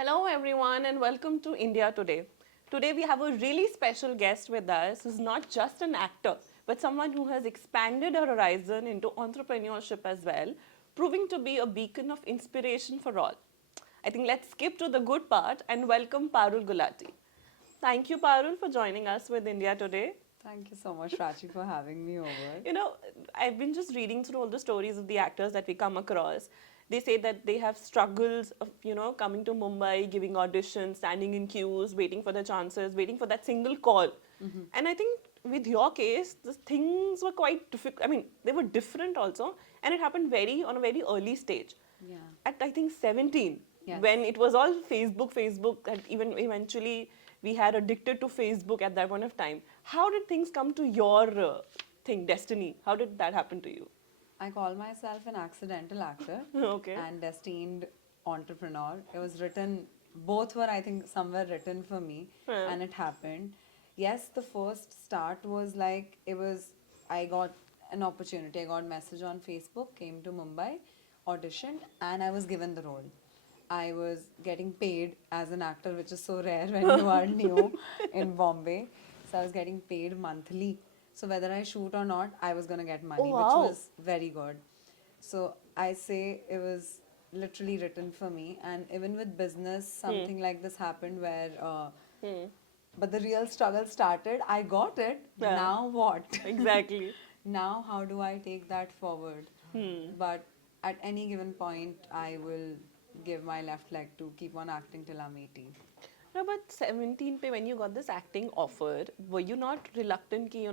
Hello, everyone, and welcome to India Today. Today, we have a really special guest with us who's not just an actor, but someone who has expanded her horizon into entrepreneurship as well, proving to be a beacon of inspiration for all. I think let's skip to the good part and welcome Parul Gulati. Thank you, Parul, for joining us with India Today. Thank you so much, Rachi, for having me over. You know, I've been just reading through all the stories of the actors that we come across. They say that they have struggles of, coming to Mumbai, giving auditions, standing in queues, waiting for the chances, waiting for that single call. And I think with your case, the things were quite difficult. I mean, they were different also, and it happened on a very early stage. Yeah. At I think 17, Yes. when it was all Facebook, and even eventually we had addicted to Facebook at that point of time. How did things come to your destiny? How did that happen to you? I call myself an accidental actor Okay. and destined entrepreneur. It was written, both were, I think, somewhere written for me, Yeah. and it happened. Yes, the first start was like, I got an opportunity. I got a message on Facebook, came to Mumbai, auditioned, and I was given the role. I was getting paid as an actor, which is so rare when you are new in Bombay. So I was getting paid monthly. So whether I shoot or not, I was gonna get money, Oh, which wow. was very good. So I say it was literally written for me. And even with business, something like this happened where, but the real struggle started. I got it. Yeah. Now what? Exactly. Now how do I take that forward? But at any given point, I will give my left leg to keep on acting till I'm 18. No, but 17 pe when you got this acting offer, were you not reluctant ki,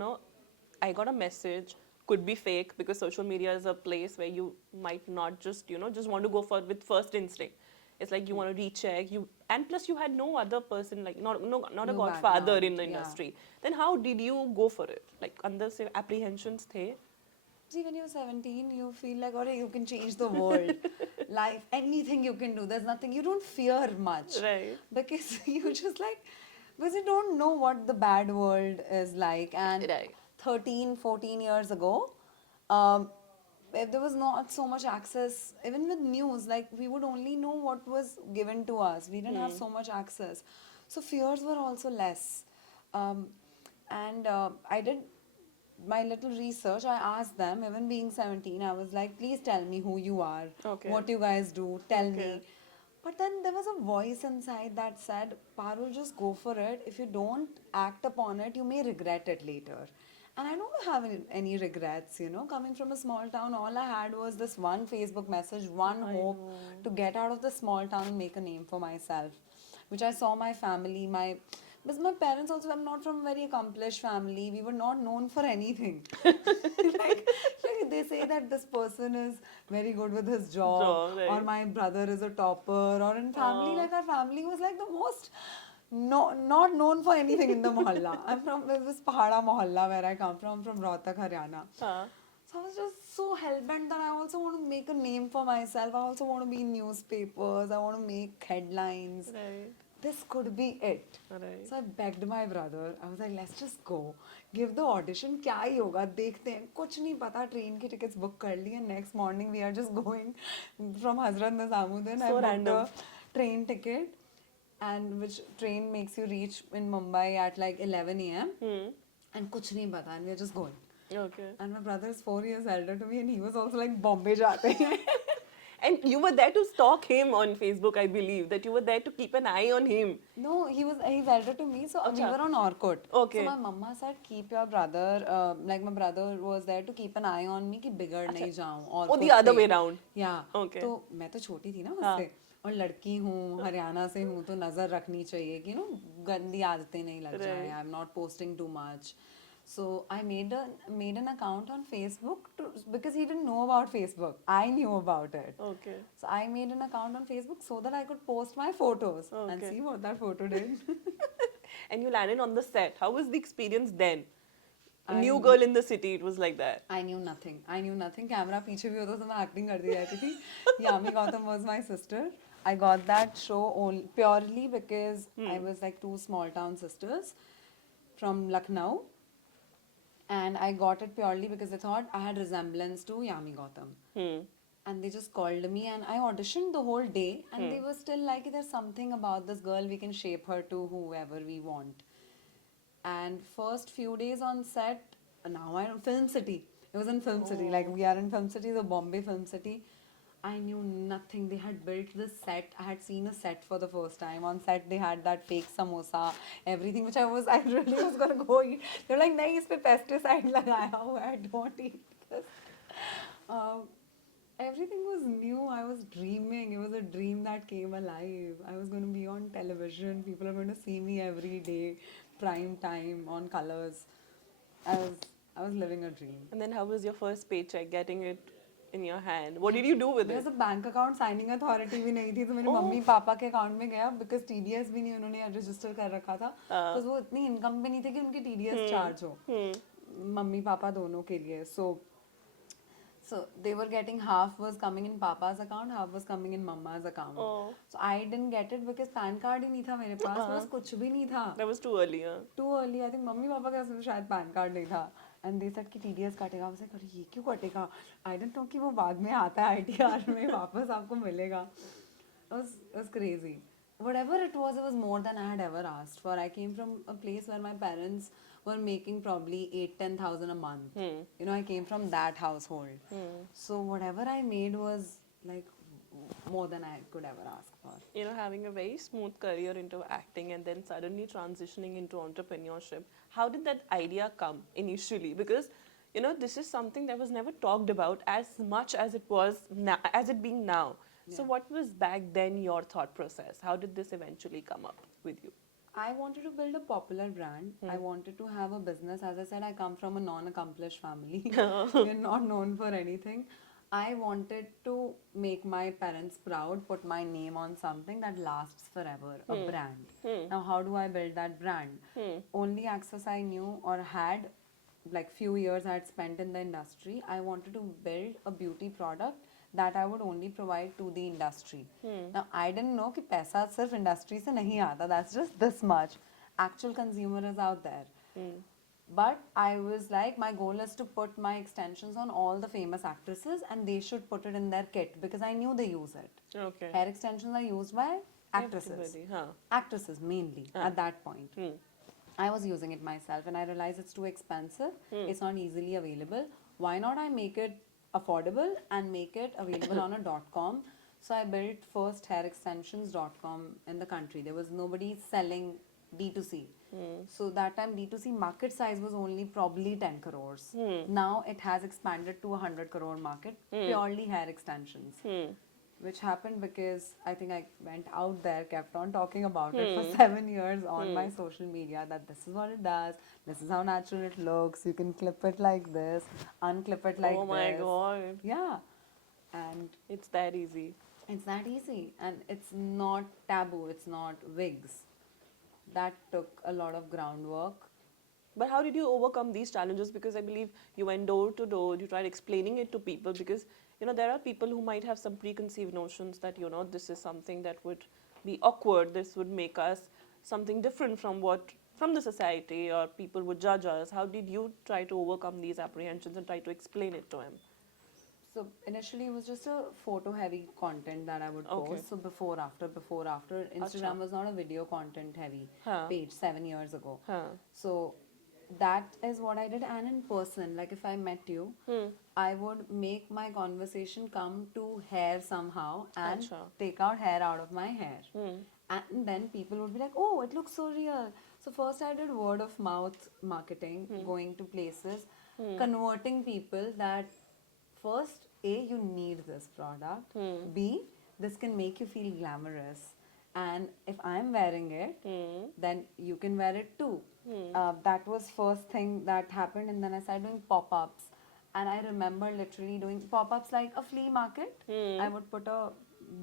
I got a message, could be fake because social media is a place where you might not just, just want to go for with first instinct. It's like you want to recheck you, and plus you had no other person like not a No godfather in background, the yeah. industry. Then how did you go for it? Like under say apprehensions the? See, when you're 17, you feel like, oh, you can change the world. Life, anything you can do. There's nothing, you don't fear much. Right. Because you just like, because you don't know what the bad world is like. And Right. 13, 14 years ago, um, if there was not so much access, even with news, like we would only know what was given to us. We didn't have so much access. So fears were also less. Um, and I did my little research. I asked them, even being 17, I was like, please tell me who you are, Okay. what you guys do, tell Okay. me. But then there was a voice inside that said, Parul, just go for it. If you don't act upon it, you may regret it later. And I don't have any regrets, Coming from a small town, all I had was this one Facebook message, one hope to get out of the small town and make a name for myself, which I saw my family, because my parents also, I'm not from a very accomplished family. We were not known for anything. like they say that this person is very good with his job, Job, right. or my brother is a topper, or in family, like our family was like the most not known for anything in the mohalla. I'm from this Pahada mohalla where I come from Rohtak, Haryana. Huh. So I was just so hell-bent that I also want to make a name for myself. I also want to be in newspapers. I want to make headlines. Right. This could be it. Right. So I begged my brother. I was like, let's just go. Give the audition. क्या ही होगा देखते हैं कुछ नहीं पता train की tickets book कर ली and next morning we are just going from Hazrat Nizamuddin. I So booked random. a train ticket, and which train makes you reach in Mumbai at like 11 a.m. And कुछ नहीं पता and we are just going. Okay. And my brother is 4 years elder to me and he was also like Bombay जाते हैं. And you were there to stalk him on Facebook, I believe. That you were there to keep an eye on him. No, he's elder to me, so we Acha. were on Orkut. Okay. So my mama said, keep your brother, like my brother was there to keep an eye on me कि बिगड़ नहीं जाऊँ. Oh, the other way round. Yeah. Okay. तो मैं तो छोटी थी ना उससे, और लड़की हूँ, हरियाणा से हूँ, तो नजर रखनी चाहिए कि गंदी आदतें नहीं लग जाए. I'm not posting too much. So I made an account on Facebook because he didn't know about Facebook. I knew about it. Okay. So I made an account on Facebook so that I could post my photos and Okay. see what that photo did. And you landed on the set. How was the experience then? A I new knew- girl in the city, it was like that. I knew nothing. Camera पीछे भी होता तो मैं acting करती रहती थी. Yami Gautam was my sister. I got that show purely because I was like two small town sisters from Lucknow. And I got it purely because I thought I had resemblance to Yami Gautam. and they just called me, and I auditioned the whole day, and they were still like, there's something about this girl, we can shape her to whoever we want. And first few days on set, now I'm Film City. It was in Film City, like we are in Film City, the Bombay Film City. I knew nothing. They had built this set. I had seen a set for the first time. On set, they had that fake samosa, everything, which I really was gonna go eat. They're like, "नहीं इस पे pesticide लगाया हुआ है, don't eat this." Um, Everything was new. I was dreaming. It was a dream that came alive. I was going to be on television. People are going to see me every day, prime time on colors. I was I was living a dream. And then how was your first paycheck, getting it in your hand? What did you do with it? There's a bank account signing authority भी नहीं थी, तो मेरे mummy papa के account में गया, because TDS भी नहीं उन्होंने रजिस्टर कर रखा था, तो वो इतनी इनकम भी नहीं थी कि उनकी TDS चार्ज हो, मम्मी पापा दोनों के लिए. So they were getting, half was coming in papa's account, half was coming in mama's account. So I didn't get it because PAN card ही नहीं था मेरे पास, बस कुछ भी नहीं था. That was too early, huh? Too early. I think mummy papa के पास शायद PAN card नहीं था. And they said कि TDS कटेगा. I was like, अरे ये क्यों कटेगा? I didn't know कि वो बाद में आता है ITR में वापस आपको मिलेगा. It was crazy. Whatever it was more than I had ever asked for. I came from a place where my parents were making probably 8,000-10,000 a month. You know, I came from that household. So whatever I made was like more than I could ever ask for. You know, having a very smooth career into acting and then suddenly transitioning into entrepreneurship, how did that idea come initially? Because, you know, this is something that was never talked about as much as it was now, as it being now. So what was back then your thought process? How did this eventually come up with you? I wanted to build a popular brand. I wanted to have a business. As I said, I come from a non-accomplished family. We're not known for anything. I wanted to make my parents proud, put my name on something that lasts forever, a brand. Now, how do I build that brand? Only access I knew or had, like few years I had spent in the industry, I wanted to build a beauty product that I would only provide to the industry. Now, I didn't know कि पैसा सिर्फ industry से नहीं आता. That's just this much. Actual consumer is out there. But I was like, my goal is to put my extensions on all the famous actresses, and they should put it in their kit because I knew they use it. Okay. Hair extensions are used by actresses. Everybody, huh? Actresses mainly at that point. I was using it myself and I realized it's too expensive. It's not easily available. Why not I make it affordable and make it available on a .com? So I built first hairextensions.com in the country. There was nobody selling D2C. So that time D2C market size was only probably 10 crores. Now it has expanded to a 100 crore market, purely hair extensions. Which happened because I think I went out there, kept on talking about it for 7 years on my social media, that this is what it does, this is how natural it looks, you can clip it like this, unclip it like this. Oh my god. Yeah. And It's that easy. it's that easy. And it's not taboo, it's not wigs. That took a lot of groundwork. But how did you overcome these challenges? Because I believe you went door to door, you tried explaining it to people, because you know there are people who might have some preconceived notions that, you know, this is something that would be awkward, this would make us something different from the society, or people would judge us. How did you try to overcome these apprehensions and try to explain it to him? So initially it was just a photo heavy content that I would post. So before after. Instagram was not a video content heavy page 7 years ago. So that is what I did. And in person, like if I met you, I would make my conversation come to hair somehow and take out hair out of my hair. And then people would be like, oh, it looks so real. So first I did word of mouth marketing, going to places, converting people that first, A, you need this product. B, this can make you feel glamorous. And if I'm wearing it, then you can wear it too. That was first thing that happened. And then I started doing pop-ups. And I remember literally doing pop-ups like a flea market. I would put a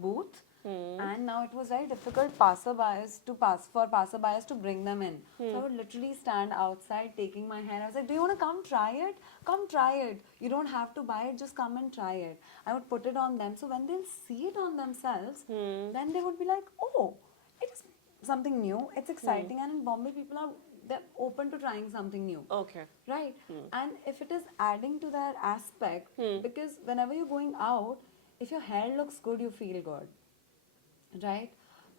booth. And now it was very difficult for passerbys to bring them in. So I would literally stand outside taking my hair. I was like, do you want to come try it? Come try it. You don't have to buy it, just come and try it. I would put it on them. So when they'll see it on themselves, then they would be like, oh, it is something new. It's exciting. And in Bombay, they're open to trying something new. Okay. Right? And if it is adding to their aspect, because whenever you're going out, if your hair looks good, you feel good, right?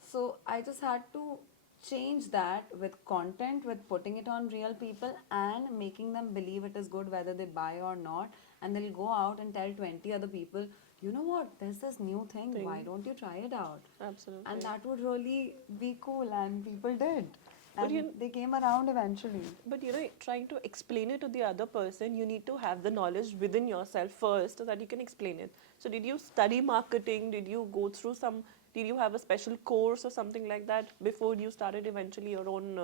So I just had to change that with content, with putting it on real people and making them believe it is good whether they buy or not. And they'll go out and tell 20 other people, you know what, there's this new thing, why don't you try it out? Absolutely. And that would really be cool, and people did. But And they came around eventually. But trying to explain it to the other person, you need to have the knowledge within yourself first so that you can explain it. So, did you study marketing? Did you go through did you have a special course or something like that before you started eventually your own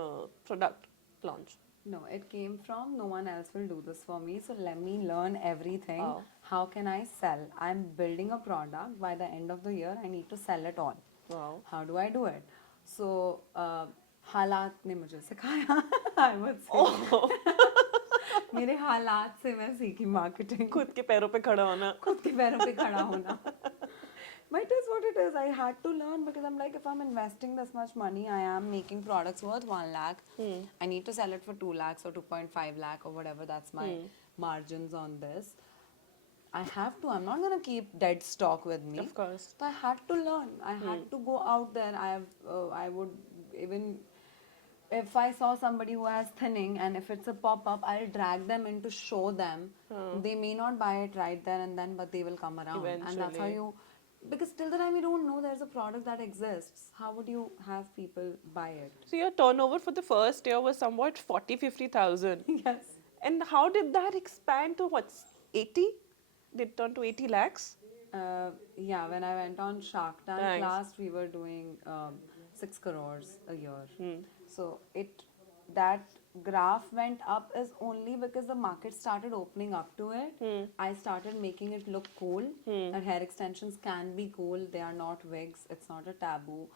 product launch? No, it came from no one else will do this for me. So let me learn everything. Wow. How can I sell? I'm building a product. By the end of the year, I need to sell it all. Wow. How do I do it? So हालात ने मुझे सिखाया. I would say. Oh. मेरे हालात से मैं सीखी marketing. खुद के पैरों पे खड़ा होना. खुद के पैरों पे खड़ा होना. But it is what it is. I had to learn because I'm like, if I'm investing this much money, I am making products worth 1 lakh. I need to sell it for 2 lakhs or 2.5 lakh or whatever. That's my margins on this. I have to. I'm not going to keep dead stock with me. Of course. So I had to learn. I had to go out there. I would even, if I saw somebody who has thinning and if it's a pop-up, I'll drag them in to show them. They may not buy it right there and then, but they will come around. And that's how you, because till the time you don't know there's a product that exists, how would you have people buy it? So, your turnover for the first year was somewhat 40,000-50,000. Yes. And how did that expand to 80? Did it turn to 80 lakhs? Yeah, when I went on Shark Tank last, we were doing 6 crores a year. So that graph went up is only because the market started opening up to it. I started making it look cool. That hair extensions can be cool. They are not wigs. It's not a taboo.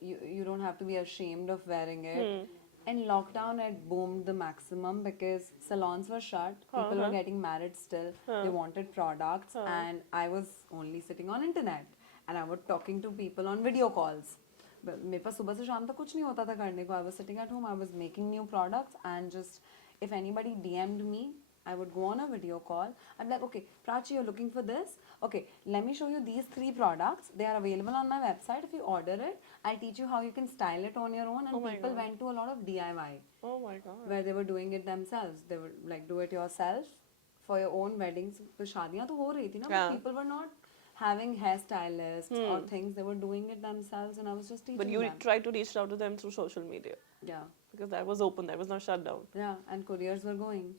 You don't have to be ashamed of wearing it. In lockdown, it boomed the maximum because salons were shut. People were getting married still. They wanted products, and I was only sitting on internet, and I was talking to people on video calls. मेरे पास सुबह से शाम तक कुछ नहीं होता था करने को. I was sitting at home. I was making new products, and just if anybody DM'd me, I would go on a video call. I'm like, okay, Prachi, you're looking for this? Okay, let me show you these 3 products. They are available on my website. If you order it, I'll teach you how you can style it on your own. And people went to a lot of DIY. Oh my God. Where they were doing it themselves. They would like do it yourself for your own weddings. तो शादियाँ तो हो रही थी ना, but people were not having hairstylists or things. They were doing it themselves, and I was just teaching them. But you tried to reach out to them through social media. Yeah. Because that was open, that was not shut down. Yeah, and couriers were going.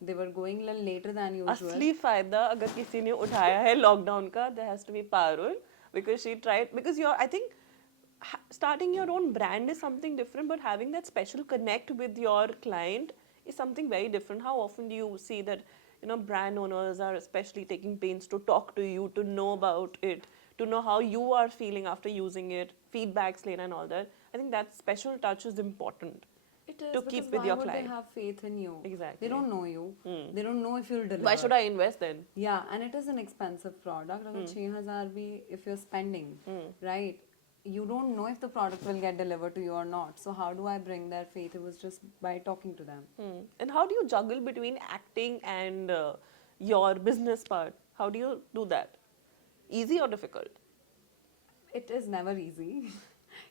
They were going a little later than usual. असली फायदा अगर किसी ने उठाया है lockdown का, there has to be Parul, because she tried, because I think starting your own brand is something different, but having that special connect with your client is something very different. How often do you see that brand owners are especially taking pains to talk to you, to know about it, to know how you are feeling after using it, feedbacks later and all that? I think that special touch is important. It is, to keep with your client. Why would they have faith in you? Exactly. They don't know you. They don't know if you'll deliver. Why should I invest then? Yeah, and it is an expensive product. अगर 6,000 भी if you're spending, right? You don't know if the product will get delivered to you or not. So how do I bring their faith? It was just by talking to them. And how do you juggle between acting and your business part? How do you do that? Easy or difficult? It is never easy.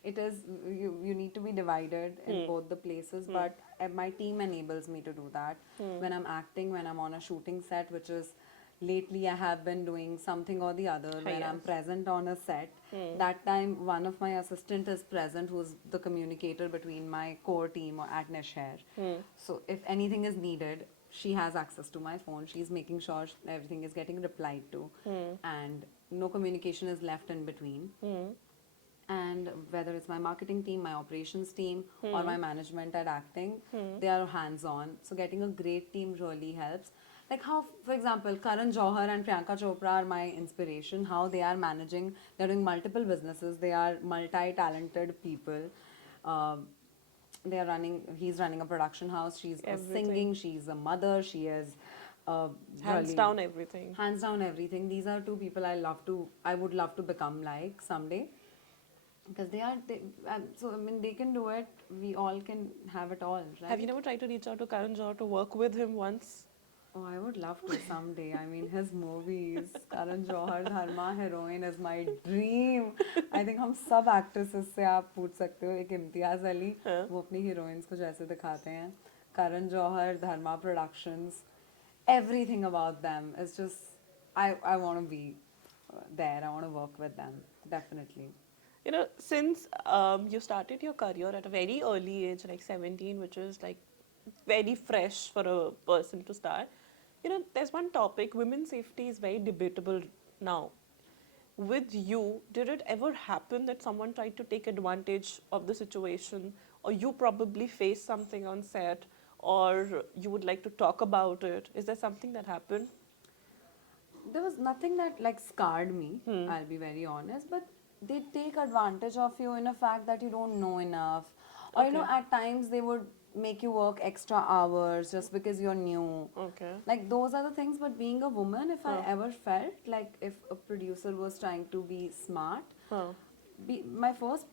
It is, you need to be divided in both the places, but my team enables me to do that. When I'm acting, when I'm on a shooting set, which is lately I have been doing something or the other, when I'm present on a set. That time, one of my assistant is present, who's the communicator between my core team at Nishhair. So if anything is needed, she has access to my phone. She's making sure everything is getting replied to, and no communication is left in between. And whether it's my marketing team, my operations team, or my management at acting, they are hands-on. So getting a great team really helps. Like how, for example, Karan Johar and Priyanka Chopra are my inspiration. How they are managing, they're doing multiple businesses. They are multi-talented people. He's running a production house. She's singing. She's a mother. She is hands down everything. Hands down everything. These are 2 people I would love to become like someday. Because so I mean, they can do it. We all can have it all, right? Have you never tried to reach out to Karan Johar to work with him once? Oh, I would love to someday. I mean, his movies, Karan Johar, Dharma, heroine is my dream. I think हम सब actresses से आप पूछ सकते हो एक इम्तियाज अली हाँ. वो अपनी heroines को जैसे दिखाते हैं Karan Johar, Dharma Productions, everything about them is just I want to be there. I want to work with them definitely. You know, since you started your career at a very early age, like 17, which is like very fresh for a person to start, you know, there's one topic, women's safety is very debatable now. With you, did it ever happen that someone tried to take advantage of the situation, or you probably faced something on set, or you would like to talk about it? Is there something that happened? There was nothing that like scarred me, I'll be very honest, but they take advantage of you in a fact that you don't know enough. Or you know, Okay. at times they would make you work extra hours just because you're new. Okay. Like those are the things, but being a woman, if I ever felt like if a producer was trying to be smart, Huh. my first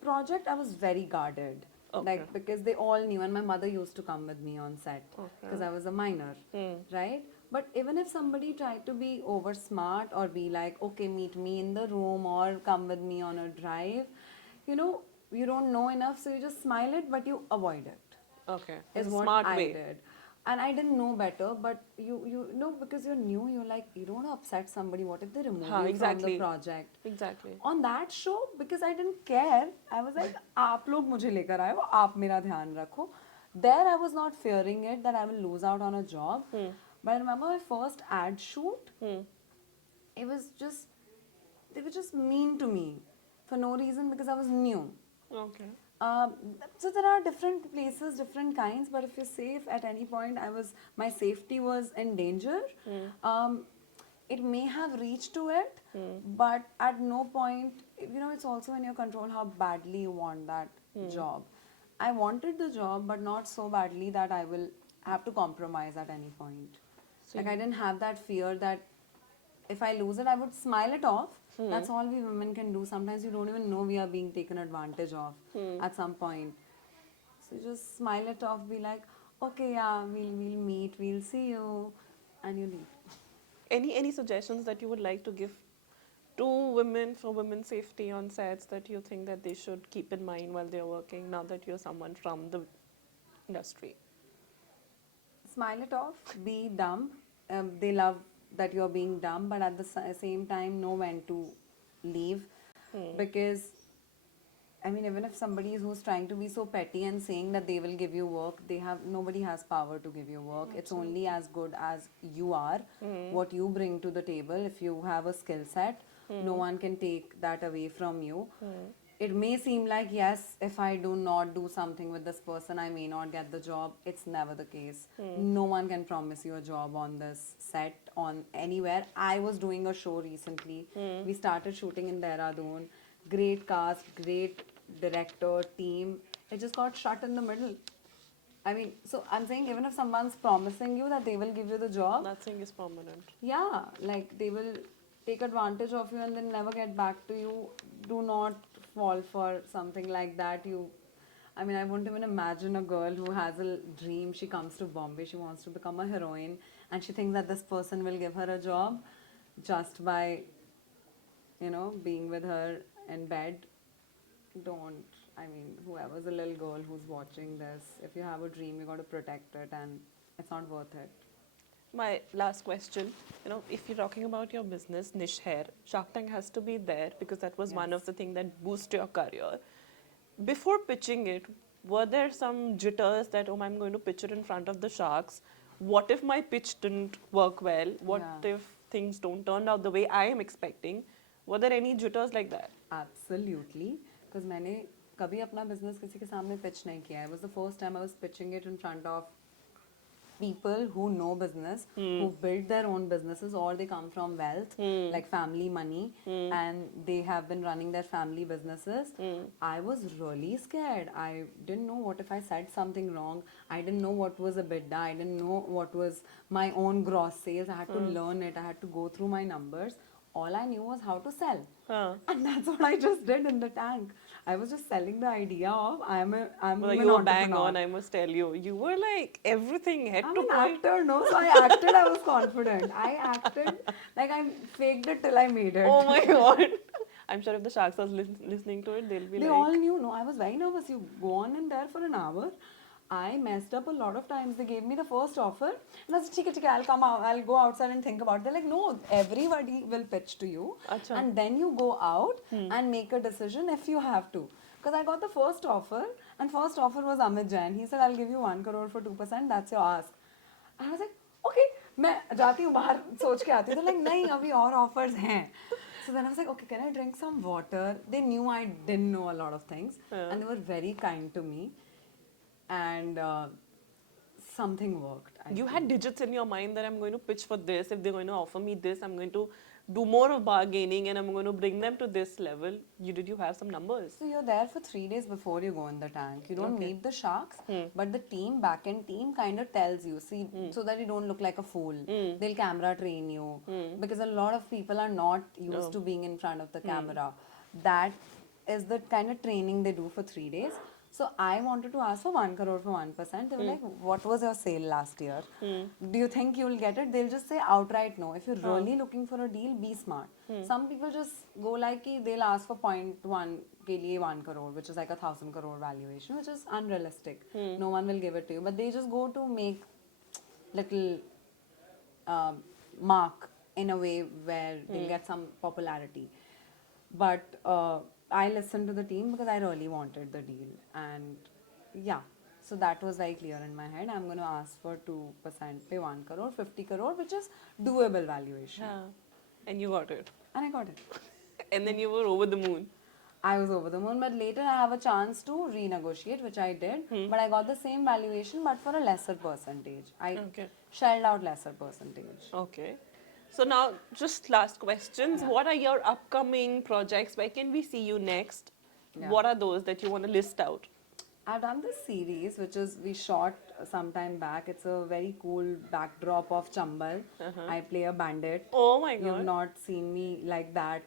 project I was very guarded. Okay. Like because they all knew and my mother used to come with me on set because I was a minor, right? But even if somebody tried to be over smart or be like, okay, meet me in the room or come with me on a drive, you know, you don't know enough, so you just smile it, but you avoid it. Okay. Is It's a what smart I way. did. And I didn't know better, but you know, because you're new, you're like, you don't want to upset somebody. What if they remove हाँ, you exactly. from the project? Exactly. On that show, because I didn't care, I was like, आप लोग मुझे लेकर आए हो, आप मेरा ध्यान रखो. There I was not fearing it that I will lose out on a job. But I remember my first ad shoot, it was just, they were just mean to me for no reason because I was new. Okay. Um, so there are different places, different kinds. But if you're safe at any point, my safety was in danger. It may have reached to it, but at no point, you know, it's also in your control how badly you want that job. I wanted the job, but not so badly that I will have to compromise at any point. So Like I didn't have that fear that if I lose it, I would smile it off. That's all we women can do. Sometimes you don't even know we are being taken advantage of at some point. So you just smile it off, be like, okay, yeah, we'll meet, we'll see you, and you leave. any suggestions that you would like to give to women for women's safety on sets that you think that they should keep in mind while they're working now that you're someone from the industry? Smile it off, be dumb. They love that you're being dumb, but at the same time, know when to leave. Because, I mean, even if somebody who's trying to be so petty and saying that they will give you work, nobody has power to give you work. It's only as good as you are, what you bring to the table. If you have a skill set, no one can take that away from you. It may seem like, yes, if I do not do something with this person, I may not get the job. It's never the case. No one can promise you a job on this set, on anywhere. I was doing a show recently. We started shooting in Dehradun. Great cast, great director, team. It just got shut in the middle. I mean, so I'm saying even if someone's promising you that they will give you the job, Nothing is permanent. yeah, like they will take advantage of you and then never get back to you. Do not fall for something like that. I mean, I won't even imagine a girl who has a dream. She comes to Bombay, she wants to become a heroine, and she thinks that this person will give her a job just by, you know, being with her in bed. Don't. I mean, whoever's a little girl who's watching this, if you have a dream, you got to protect it, and it's not worth it. My last question, you know, if you're talking about your business, Nishhair, Shark Tank has to be there because that was one of the things that boost your career. Before pitching it, were there some jitters that, oh, I'm going to pitch it in front of the sharks? What if my pitch didn't work well? What Yeah. if things don't turn out the way I am expecting? Were there any jitters like that? Absolutely, because मैंने कभी अपना business किसी के सामने pitch नहीं किया. It was the first time I was pitching it in front of people who know business, who build their own businesses, or they come from wealth, like family money, and they have been running their family businesses. I was really scared. I didn't know what if I said something wrong. I didn't know what was a bidda. I didn't know what was my own gross sales. I had to learn it. I had to go through my numbers. All I knew was how to sell. And that's what I just did in the tank. I was just selling the idea of I'm Well, an you were bang entrepreneur. on, I must tell you. You were like everything, head I'm to an point. actor, no? So I acted, I was confident. I acted like I faked it till I made it. Oh my god. I'm sure if the sharks are listening to it, they'll be They all like, knew, no? I was very nervous. You go on in there for an hour. I messed up a lot of times. They gave me the first offer. And I said, "Chika, I'll come out. I'll go outside and think about it." They're like, "No, everybody will pitch to you. Acha. And then you go out and make a decision if you have to." Because I got the first offer. And first offer was Amit Jain. He said, "I'll give you 1 crore for 2%. That's your ask." And I was like, "Okay." मैं जाती हूँ बाहर सोच के आती हूँ. They're like, "नहीं, अभी और offers हैं." So then I was like, "Okay, can I drink some water?" They knew I didn't know a lot of things. And they were very kind to me. And something worked. you had digits in your mind that I'm going to pitch for this. If they're going to offer me this, I'm going to do more of bargaining and I'm going to bring them to this level. Did you have some numbers? So you're there for 3 days before you go in the tank. You don't meet the sharks, but the team, back-end team, kind of tells you, see, so that you don't look like a fool. They'll camera train you because a lot of people are not used to being in front of the camera. That is the kind of training they do for 3 days. So I wanted to ask for 1 crore for 1%. They were like, "What was your sale last year? Do you think you will get it?" They'll just say outright no. If you're really looking for a deal, be smart. Some people just go like ki they'll ask for 0.1 ke liye 1 crore, which is like 1,000 crore valuation, which is unrealistic. No one will give it to you. But they just go to make little mark in a way where they'll get some popularity. But I listened to the team because I really wanted the deal. And yeah, so that was very clear in my head. I'm going to ask for 2%, pay 1 crore, 50 crore, which is doable valuation. Yeah. And you got it. And I got it. And then you were over the moon. I was over the moon, but later I have a chance to renegotiate, which I did. But I got the same valuation, but for a lesser percentage. I shelled out lesser percentage. Okay. So now, just last questions. What are your upcoming projects? Where can we see you next? What are those that you want to list out? I've done this series, which is we shot some time back. It's a very cool backdrop of Chambal. I play a bandit. Oh my god. You've not seen me like that.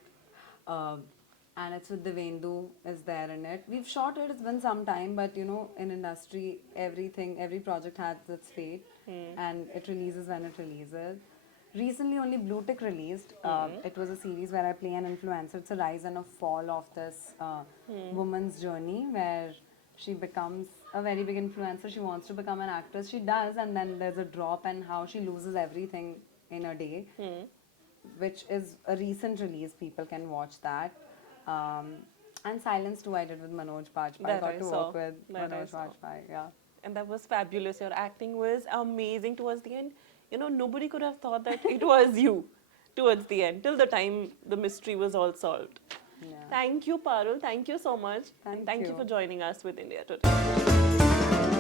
And it's with Devendu is there in it. We've shot it, it's been some time, but you know, in industry, every project has its fate. And it releases when it releases. Recently, only Blue Tick released. It was a series where I play an influencer. It's a rise and a fall of this woman's journey where she becomes a very big influencer. She wants to become an actress. She does, and then there's a drop and how she loses everything in a day, which is a recent release. People can watch that. And Silence too, I did with Manoj Bajpayee. I got to work with Manoj Bajpayee. Yeah. And that was fabulous. Your acting was amazing towards the end. You know, nobody could have thought that it was you towards the end, till the time the mystery was all solved. Yeah. Thank you, Parul. Thank you so much. Thank and thank you you. for joining us with India Today.